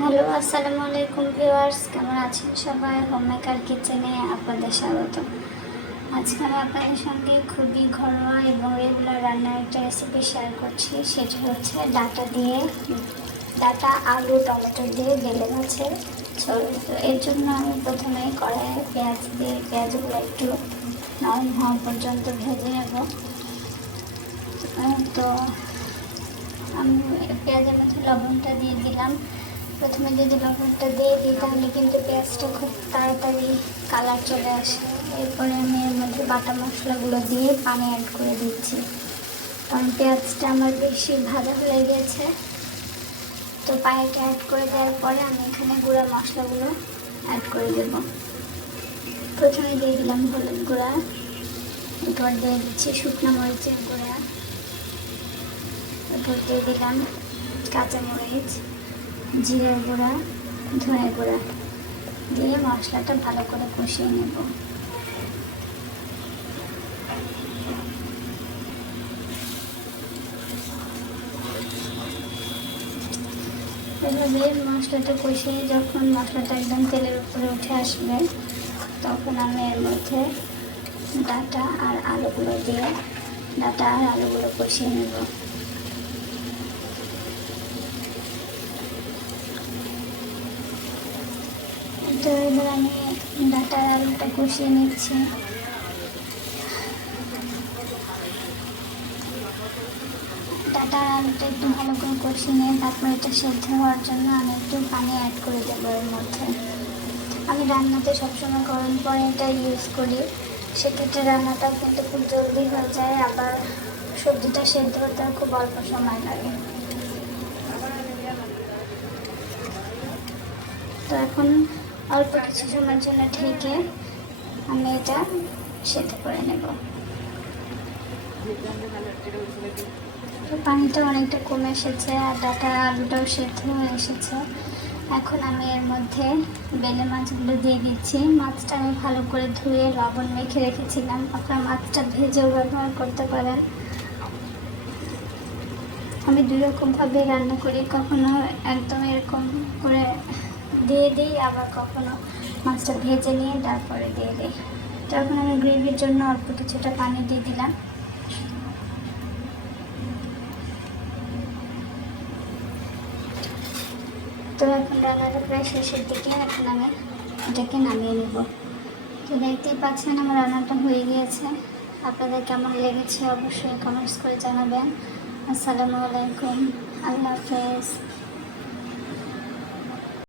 Hello, আসসালামু আলাইকুম viewers, কেমন আছেন সবাই? হোমমেকার কিচেনে আপনাদের স্বাগত। আজকে আমি আপনাদের সঙ্গে খুবই ঘরোয়া এবং রেগুলার রান্নার একটা রেসিপি শেয়ার করছি। সেটা হচ্ছে ডাটা আলু টমেটো দিয়ে বেলে মাছের ঝোল। তো এর জন্য আমি প্রথমে কড়াইয়ে পেঁয়াজ দিয়ে পেঁয়াজগুলো একটু নরম হওয়া পর্যন্ত ভেজে নেব। তো আমি পেঁয়াজের মধ্যে লবণটা দিয়ে দিলাম। প্রথমে যদি লবণটা দিয়ে দিই তাহলে কিন্তু পেঁয়াজটা খুব তাড়াতাড়ি কালার চলে আসে। এরপরে আমি এর মধ্যে বাটা মশলাগুলো দিয়ে পানি অ্যাড করে দিচ্ছি, কারণ পেঁয়াজটা আমার বেশি ভাজা হয়ে গেছে। তো পানিটা অ্যাড করে দেওয়ার পরে আমি এখানে গুঁড়া মশলাগুলো অ্যাড করে দেব। প্রথমে দিয়ে দিলাম হলুদ গুঁড়া, এরপর দিয়ে দিচ্ছি শুকনো মরিচের গুঁড়া, এরপর দিয়ে দিলাম কাঁচামরিচ, জিরার গুঁড়া, ধনে গুঁড়া দিয়ে মশলাটা ভালো করে কষিয়ে নেব। এভাবে মশলাটা কষিয়ে যখন মশলাটা একদম তেলের উপরে উঠে আসবে তখন আমি এর মধ্যে ডাটা আর আলুগুলো কষিয়ে নেব। তো এবার আমি ডাটা আর আলুটা কষিয়ে নিচ্ছি। ডাটা আর আলুটা একটু ভালো করে কষিয়ে নিয়ে তারপর এটা সেদ্ধ হওয়ার জন্য আমি একটু পানি অ্যাড করে দেবো এর মধ্যে। আমি রান্নাতে সবসময় গরম পানিটা ইউজ করি, সেক্ষেত্রে রান্নাটাও কিন্তু খুব জলদি হয়ে যায়, আবার সবজিটা সেদ্ধ হতে খুব অল্প সময় লাগে। তো এখন অল্প কিছু সময়ের জন্য ঢেকে আমি এটা সেদ্ধ করে নেব। তো পানিটা অনেকটা কমে এসেছে আর ডাটা আলুটাও সেদ্ধ হয়ে এসেছে। এখন আমি এর মধ্যে বেলে মাছগুলো দিয়ে দিচ্ছি। মাছটা আমি ভালো করে ধুয়ে লবণ মেখে রেখেছিলাম, আপনারা মাছটা ভেজেও ব্যবহার করতে পারেন। আমি দুই রকমভাবে রান্না করি, কখনো একদম এরকম করে দিয়ে দিই, আবার কখনো মাছটা ভেজে নিয়ে তারপরে দিয়ে দিই। তো এখন আমি গ্রেভির জন্য অল্প কিছুটা পানি দিয়ে দিলাম। তো এখন রান্নাটা প্রায় শেষের দিকে, এখন আমি এটাকে নামিয়ে নেব। তো দেখতেই পাচ্ছেন আমার রান্নাটা হয়ে গিয়েছে। আপনাদের কেমন লেগেছে অবশ্যই কমেন্টস করে জানাবেন। আসসালামু আলাইকুম, আল্লাহ হাফেজ।